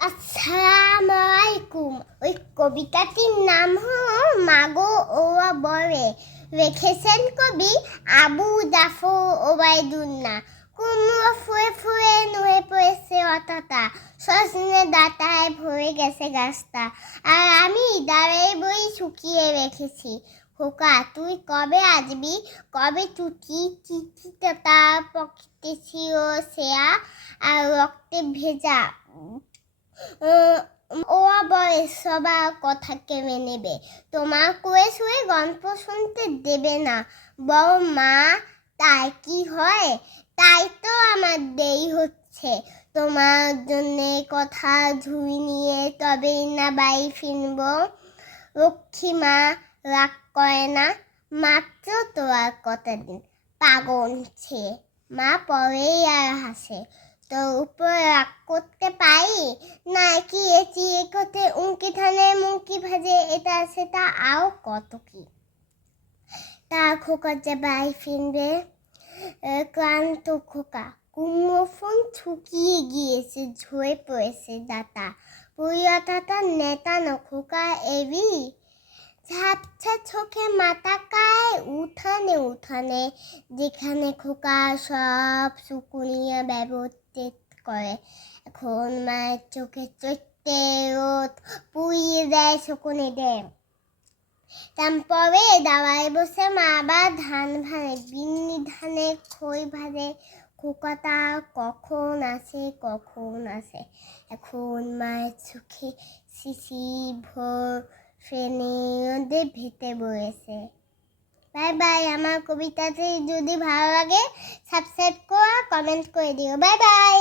আসসালামু আলাইকুম। ওই কবিতাটির নাম হলো মাগো ওয়া বরে, লিখেছেন কবি আবু জাফর ওবায়দুল্লাহ। কুমড়ো ফুয়ে ফুয়ে নুয়ে পড়েছে অতটা, সজনে ডাঁটায় ভরে গেছে গাছটা, আর আমি দাঁড়িয়ে বই শুকিয়ে রেখেছি। খোকা তুই কবে আসবি, কবে টুকি চিঠিটা পকেটে ছিল সেয়া আর রক্তে ভেজা ও বলে সবার কথা কেড়ে নেবে, তোমার কোলে শুয়ে গল্প শুনতে দেবে না। বড় মা তাই কি হয়, তাই তো আমার দেরি হচ্ছে। তোমার জন্য কথা ঝুড়ি নিয়ে তবেই না বাড়ি ফিরব। লক্ষ্মী মা রাগ করে না, মাত্র তো আর কটা দিন। পাগল ছেলে মা পরেই আর হাসে, তোর উপর রাগ করতে পারি নাকি এচিয়ে করতে উঁকি ধানে মুখি ভাজে এটা সেটা আও কত কি। তা খোকা যে বাড়ি ফিরবে ক্লান্ত খোকা, কুমড়ো ফুল শুকিয়ে গিয়েছে, ঝরে পড়েছে ডাটা, পুরিয়াটা নেতানো খোকা এবি। ঝাপসা চোখে মাথা কায় উঠানে উঠানে, যেখানে খোকা সব শুকুনিয়া ব্যবহৃত করে। এখন মায়ের চোখে চৈত্রে রোদ পুড়িয়ে দেয় শকুনি দেয়। তারপরে দাওয়ায় বসে মা আবার ধান ভাঙে, বিন্নি ধানে খই ভাজে। খোকাটা কখন আসে কখন আসে, এখন মায়ের চোখে শিশি ভোর ফেনে ভেতে বয়েছে। Bye bye. আমার কবিতাটি যদি ভালো লাগে সাবস্ক্রাইব করো, কমেন্ট করে দিও। Bye bye.